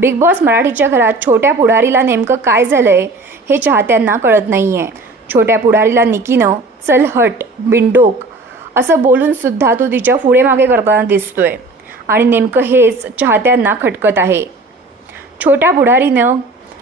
Big boss मराठीच्या घरात छोट्या पुढारीला नेमकं काय झालंय हे चाहत्यांना कळत नाही आहे छोट्या पुढारीला निकीनं चल हट बिंडोक असं बोलून सुद्धा तो तिच्या पुढे मागे करताना दिसतोय. आणि नेमकं हेच चाहत्यांना खटकत आहे. छोट्या पुढारीनं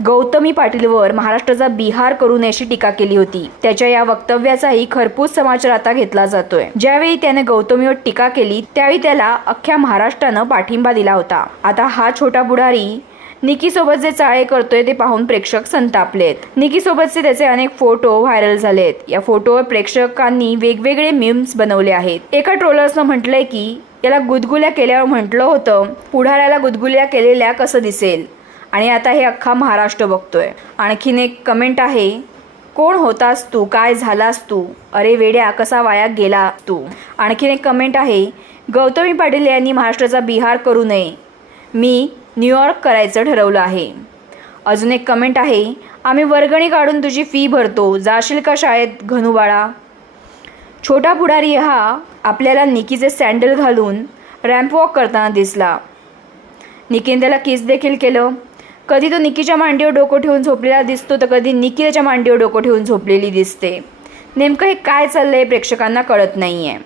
गौतमी पाटीलवर महाराष्ट्राचा बिहार करू नये अशी टीका केली होती. त्याच्या या वक्तव्याचाही खरपूस समाचार आता घेतला जातोय. ज्यावेळी त्याने गौतमीवर टीका केली त्यावेळी त्याला अख्ख्या महाराष्ट्रानं पाठिंबा दिला होता. आता हा छोटा बुडारी निकीसोबत जे चाळे करतोय ते पाहून प्रेक्षक संतापलेत. निकीसोबतचे त्याचे अनेक फोटो व्हायरल झालेत. या फोटोवर प्रेक्षकांनी वेगवेगळे मीम्स बनवले आहेत. एका ट्रोलर्सनं म्हटलंय की याला गुदगुल्या केल्यावर म्हटलं होतं पुढाऱ्याला गुदगुल्या केलेल्या कसं दिसेल? आणि आता हे अख्खा महाराष्ट्र बघतोय. आणखीन एक कमेंट आहे कोण होतास तू? काय झालास तू? अरे वेड्या कसा वाया गेला तू? आणखीन एक कमेंट आहे गौतमी पाटील यांनी महाराष्ट्राचा बिहार करू नये. मी न्यूयॉर्क करायचं ठरवलं आहे. अजून एक कमेंट आहे आम्ही वर्गणी काढून तुझी फी भरतो. जाशील का शाळेत घनुबाळा? छोटा पुढारी हा आपल्याला निकीचे सँडल घालून रॅम्प वॉक करताना दिसला. निकीने त्याला किस देखील केलं. कधी तो निकीच्या मांडीवर डोकं ठेवून झोपलेला दिसतो तर कधी निकी त्याच्या मांडीवर डोकं ठेवून झोपलेली दिसते. नेमकं हे काय चाललंय प्रेक्षकांना कळत नाही आहे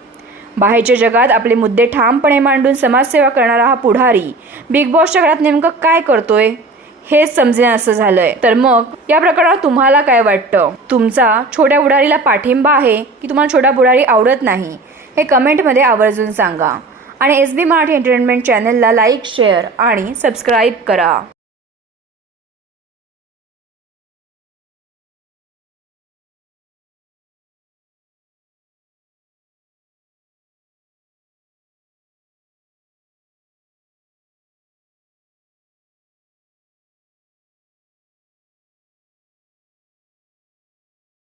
बाहेरच्या जगात आपले मुद्दे ठामपणे मांडून समाजसेवा करणारा हा पुढारी बिग बॉसच्या घरात नेमकं काय करतोय हेच समजेन असं झालंय. तर मग या प्रकरणात तुम्हाला काय वाटतं? तुमचा छोट्या बुडारीला पाठिंबा आहे की तुम्हाला छोटा बुडारी आवडत नाही? हे कमेंटमध्ये आवर्जून सांगा. आणि एस बी मराठी एंटरटेनमेंट चॅनलला लाईक शेअर आणि सबस्क्राईब करा.